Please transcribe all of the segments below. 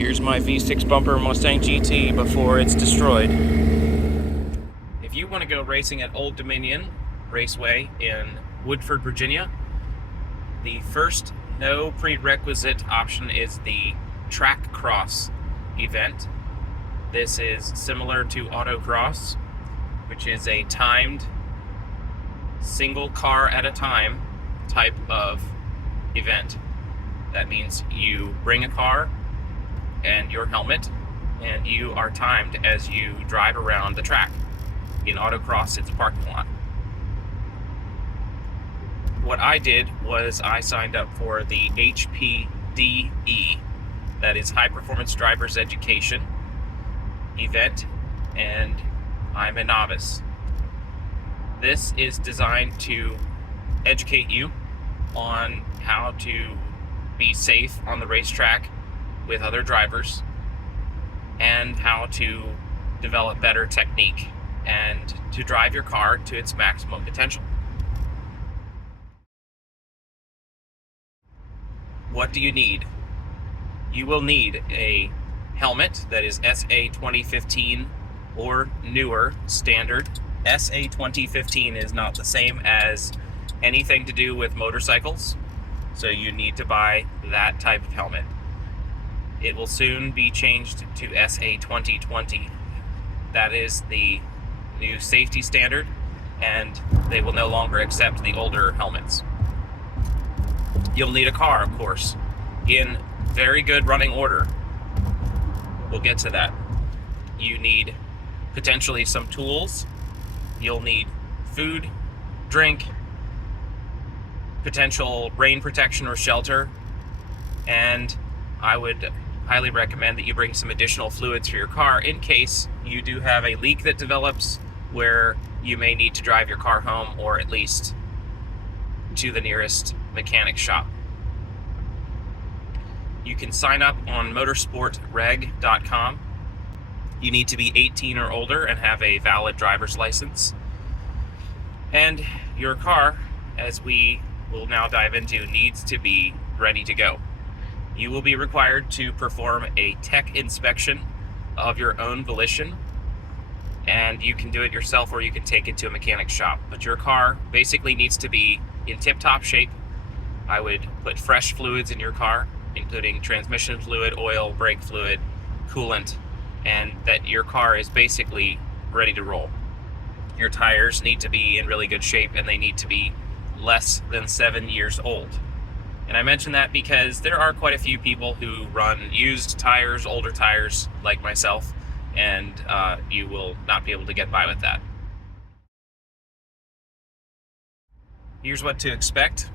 Here's my V6 bumper Mustang GT before it's destroyed. If you want to go racing at Old Dominion Raceway in Woodford, Virginia, the first no prerequisite option is the track cross event. This is similar to autocross, which is a timed single car at a time type of event. That means you bring a car and your helmet, and you are timed as you drive around the track. In autocross, it's a parking lot. What I did was I signed up for the HPDE, that is High Performance Drivers Education event, and I'm a novice. This is designed to educate you on how to be safe on the racetrack with other drivers and how to develop better technique and to drive your car to its maximum potential. What do you need? You will need a helmet that is SA 2015 or newer standard. SA 2015 is not the same as anything to do with motorcycles, so you need to buy that type of helmet. It will soon be changed to SA 2020. That is the new safety standard, and they will no longer accept the older helmets. You'll need a car, of course, in very good running order. We'll get to that. You need potentially some tools. You'll need food, drink, potential rain protection or shelter, and I would highly recommend that you bring some additional fluids for your car in case you do have a leak that develops where you may need to drive your car home, or at least to the nearest mechanic shop. You can sign up on motorsportreg.com. You need to be 18 or older and have a valid driver's license. And your car, as we will now dive into, needs to be ready to go. You will be required to perform a tech inspection of your own volition, and you can do it yourself or you can take it to a mechanic shop. But your car basically needs to be in tip-top shape. I would put fresh fluids in your car, including transmission fluid, oil, brake fluid, coolant, and that your car is basically ready to roll. Your tires need to be in really good shape, and they need to be less than 7 years old. And I mention that because there are quite a few people who run used tires, older tires, like myself, and you will not be able to get by with that. Here's what to expect.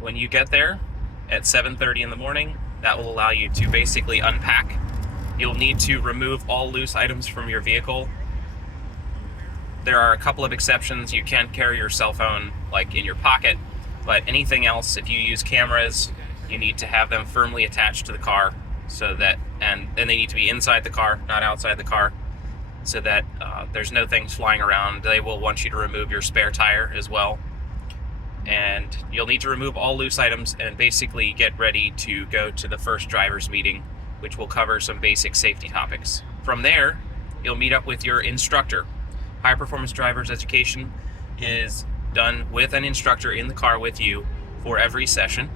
When you get there at 7:30 in the morning, that will allow you to basically unpack. You'll need to remove all loose items from your vehicle. There are a couple of exceptions. You can carry your cell phone like in your pocket, but anything else, if you use cameras, you need to have them firmly attached to the car, so that, and they need to be inside the car, not outside the car, so that there's no things flying around. They will want you to remove your spare tire as well. And you'll need to remove all loose items and basically get ready to go to the first driver's meeting, which will cover some basic safety topics. From there, you'll meet up with your instructor. High Performance Drivers Education is done with an instructor in the car with you for every session,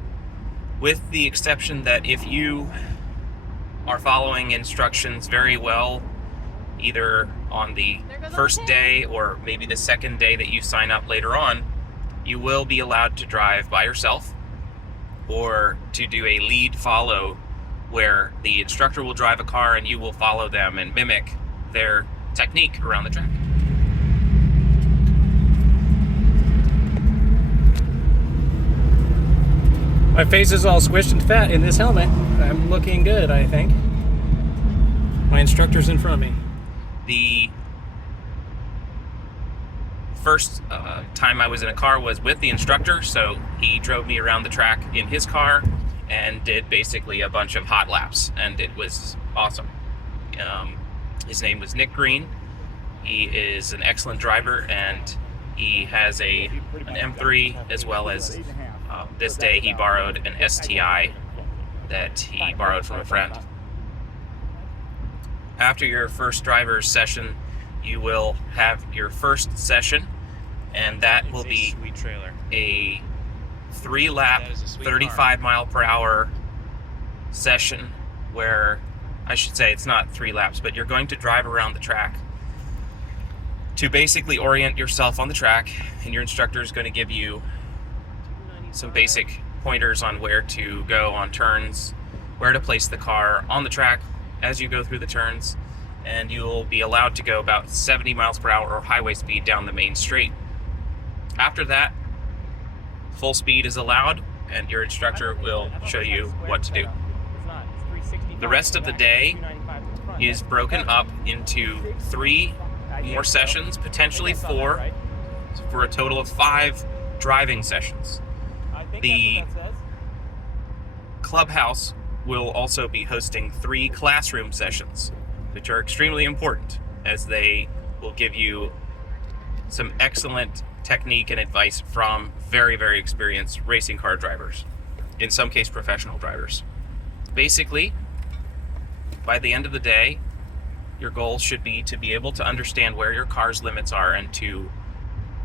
with the exception that if you are following instructions very well, either on the first day or maybe the second day that you sign up later on, you will be allowed to drive by yourself or to do a lead follow, where the instructor will drive a car and you will follow them and mimic their technique around the track. My face is all squished and fat in this helmet. I'm looking good, I think. My instructor's in front of me. The first time I was in a car was with the instructor, so he drove me around the track in his car and did basically a bunch of hot laps, and it was awesome. His name was Nick Green. He is an excellent driver, and he has an M3 as well as this day he borrowed an STI that he borrowed from a friend. After your first driver's session, you will have your first session, and that will be a 3-lap, 35 mile per hour session where, I should say it's not 3 laps, but you're going to drive around the track to basically orient yourself on the track, and your instructor is going to give you some basic pointers on where to go on turns, where to place the car on the track as you go through the turns, and you'll be allowed to go about 70 miles per hour or highway speed down the main straight. After that, full speed is allowed, and your instructor will show you what to do. The rest of the day is broken up into 3 more sessions, potentially 4, for a total of 5 driving sessions. The clubhouse will also be hosting 3 classroom sessions, which are extremely important, as they will give you some excellent technique and advice from very, very experienced racing car drivers, in some case professional drivers. Basically, by the end of the day, your goal should be to be able to understand where your car's limits are and to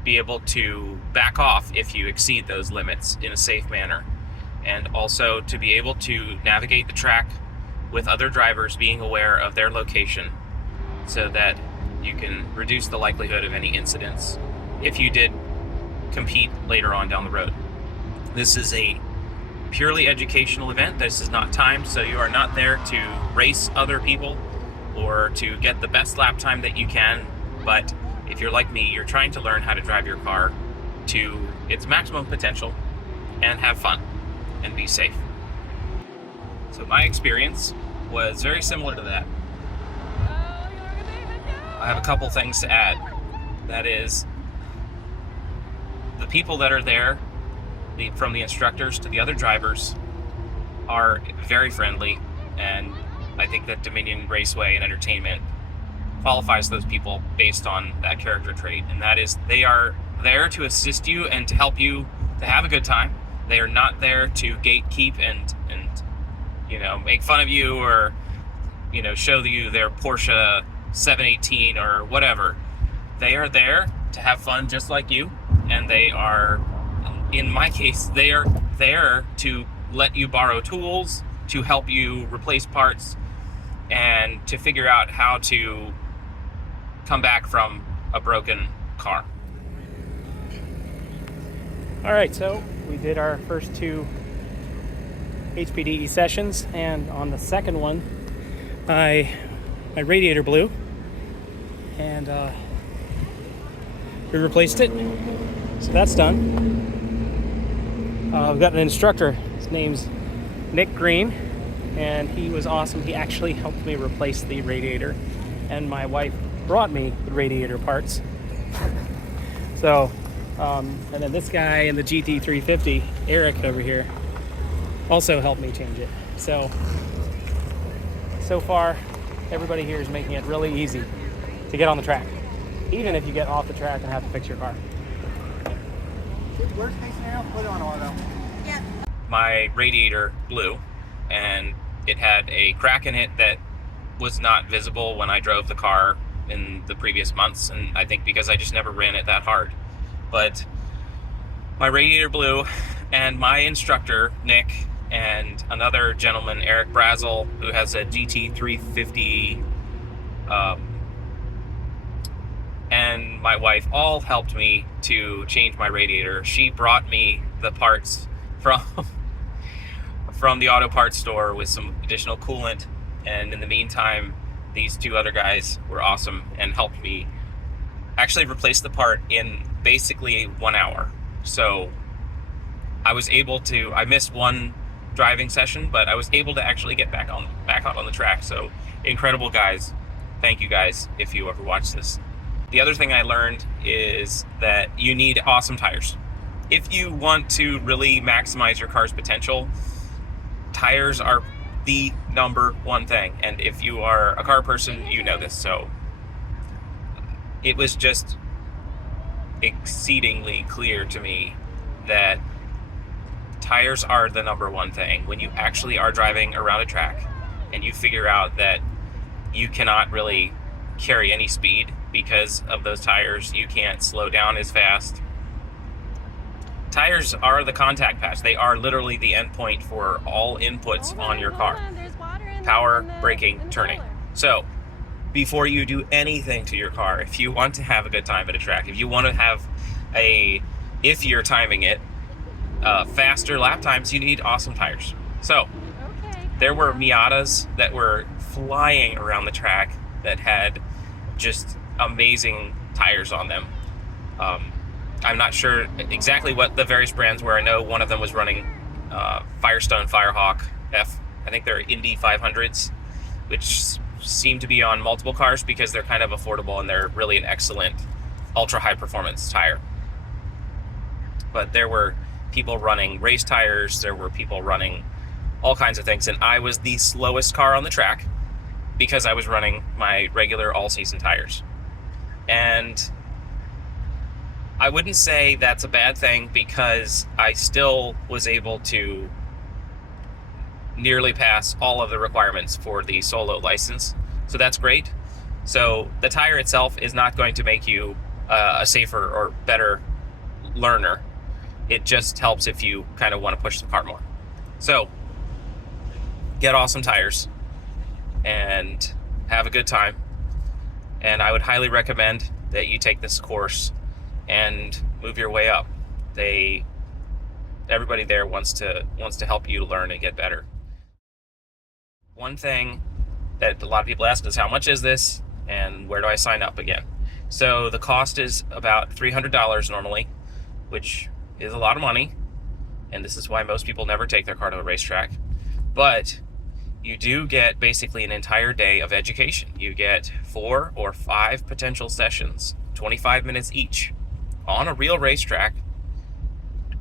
be able to back off if you exceed those limits in a safe manner, and also to be able to navigate the track with other drivers being aware of their location, so that you can reduce the likelihood of any incidents if you did compete later on down the road. This is a purely educational event. This is not timed, so you are not there to race other people or to get the best lap time that you can, but if you're like me, you're trying to learn how to drive your car to its maximum potential and have fun and be safe. So my experience was very similar to that. I have a couple things to add. That is, the people that are there, from the instructors to the other drivers, are very friendly, and I think that Dominion Raceway and Entertainment qualifies those people based on that character trait, and that is they are there to assist you and to help you to have a good time. They are not there to gatekeep and make fun of you or show you their Porsche 718 or whatever. They are there to have fun just like you, and they are, in my case, they are there to let you borrow tools, to help you replace parts, and to figure out how to come back from a broken car. All right, so we did our first 2 HPDE sessions, and on the second one, my radiator blew, and we replaced it. So that's done. We've got an instructor. His name's Nick Green, and he was awesome. He actually helped me replace the radiator, and my wife brought me the radiator parts. So, and then this guy in the GT350, Eric over here, also helped me change it. So far, everybody here is making it really easy to get on the track, even if you get off the track and have to fix your car. Worst case scenario, put it on auto. Yeah. My radiator blew, and it had a crack in it that was not visible when I drove the car in the previous months, and I think because I just never ran it that hard. But my radiator blew, and my instructor, Nick, and another gentleman, Eric Brazel, who has a GT350, and my wife all helped me to change my radiator. She brought me the parts from the auto parts store with some additional coolant, and in the meantime, these 2 other guys were awesome and helped me actually replace the part in basically 1 hour. So I missed 1 driving session, but I was able to actually get back out on the track. So incredible guys. Thank you guys if you ever watch this. The other thing I learned is that you need awesome tires. If you want to really maximize your car's potential, tires are the number 1 thing. And if you are a car person, you know this. So it was just exceedingly clear to me that tires are the number one thing. When you actually are driving around a track and you figure out that you cannot really carry any speed because of those tires, you can't slow down as fast. Tires are the contact patch. They are literally the endpoint for all inputs on your car. Power, braking, turning. So, before you do anything to your car, if you want to have a good time at a track, if you want to have if you're timing it, faster lap times, you need awesome tires. So, there were Miatas that were flying around the track that had just amazing tires on them. I'm not sure exactly what the various brands were. I know one of them was running Firestone Firehawk F. I think they're Indy 500s, which seem to be on multiple cars because they're kind of affordable and they're really an excellent ultra high performance tire. But there were people running race tires, there were people running all kinds of things, and I was the slowest car on the track because I was running my regular all-season tires. And I wouldn't say that's a bad thing because I still was able to nearly pass all of the requirements for the solo license. So that's great. So the tire itself is not going to make you a safer or better learner. It just helps if you kind of want to push the car more. So get awesome tires and have a good time. And I would highly recommend that you take this course and move your way up. Everybody there wants to help you learn and get better. One thing that a lot of people ask is, how much is this and where do I sign up again? So the cost is about $300 normally, which is a lot of money, and this is why most people never take their car to a racetrack. But you do get basically an entire day of education. You get 4 or 5 potential sessions, 25 minutes each, on a real racetrack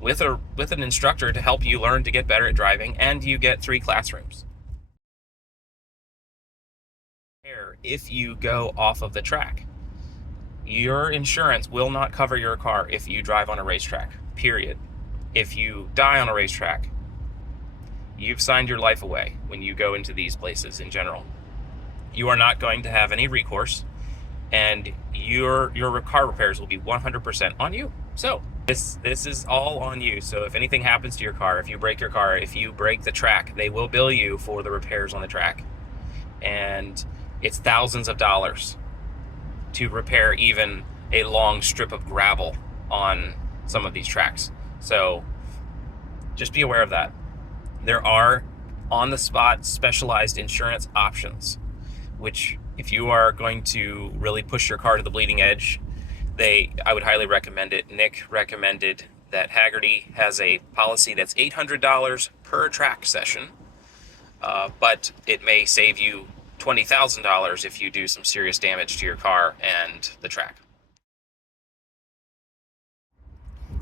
with an instructor to help you learn to get better at driving, and you get 3 classrooms. If you go off of the track, your insurance will not cover your car if you drive on a racetrack, period. If you die on a racetrack, you've signed your life away when you go into these places in general. You are not going to have any recourse, and your car repairs will be 100% on you. So this is all on you. So if anything happens to your car, if you break your car, if you break the track, they will bill you for the repairs on the track. And it's thousands of dollars to repair even a long strip of gravel on some of these tracks. So just be aware of that. There are on-the-spot specialized insurance options, which if you are going to really push your car to the bleeding edge, I would highly recommend it. Nick recommended that Hagerty has a policy that's $800 per track session, but it may save you $20,000 if you do some serious damage to your car and the track.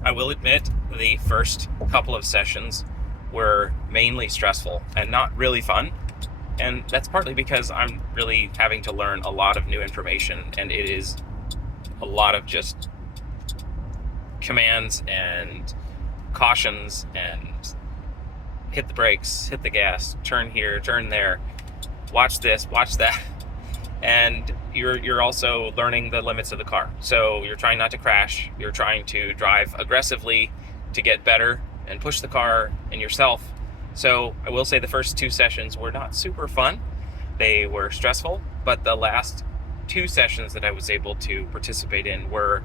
I will admit the first couple of sessions were mainly stressful and not really fun. And that's partly because I'm really having to learn a lot of new information, and it is a lot of just commands and cautions and hit the brakes, hit the gas, turn here, turn there, watch this, watch that. And you're also learning the limits of the car. So you're trying not to crash, you're trying to drive aggressively to get better and push the car and yourself. So I will say the first 2 sessions were not super fun. They were stressful, but the last 2 sessions that I was able to participate in were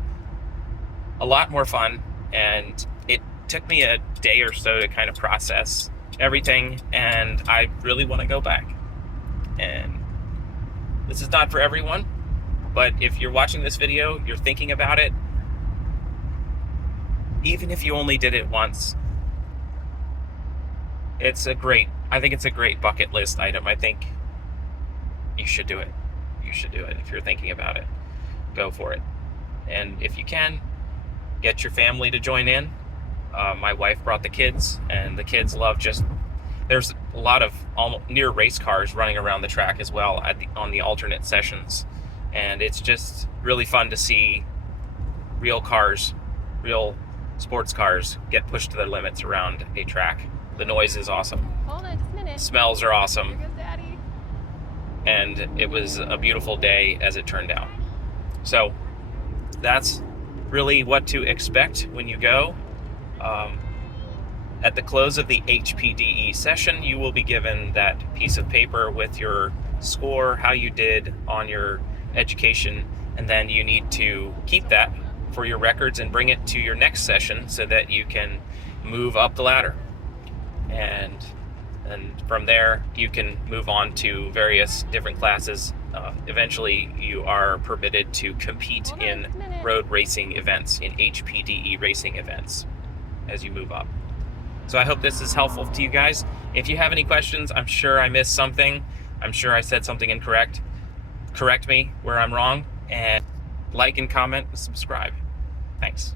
a lot more fun, and it took me a day or so to kind of process everything, and I really want to go back. And this is not for everyone, but if you're watching this video, you're thinking about it, even if you only did it once, I think it's a great bucket list item. I think you should do it. You should do it. If you're thinking about it, go for it. And if you can, get your family to join in. My wife brought the kids, and the kids love there's a lot of almost near race cars running around the track as well on the alternate sessions. And it's just really fun to see real cars, real sports cars get pushed to their limits around a track. The noise is awesome. Hold on just a minute. Smells are awesome. Here goes Daddy. And it was a beautiful day as it turned out. So that's really what to expect when you go. At the close of the HPDE session, you will be given that piece of paper with your score, how you did on your education, and then you need to keep that for your records and bring it to your next session so that you can move up the ladder. And from there, you can move on to various different classes. Eventually, you are permitted to compete in road racing events, in HPDE racing events, as you move up. So I hope this is helpful to you guys. If you have any questions, I'm sure I missed something. I'm sure I said something incorrect. Correct me where I'm wrong, and like and comment and subscribe. Thanks.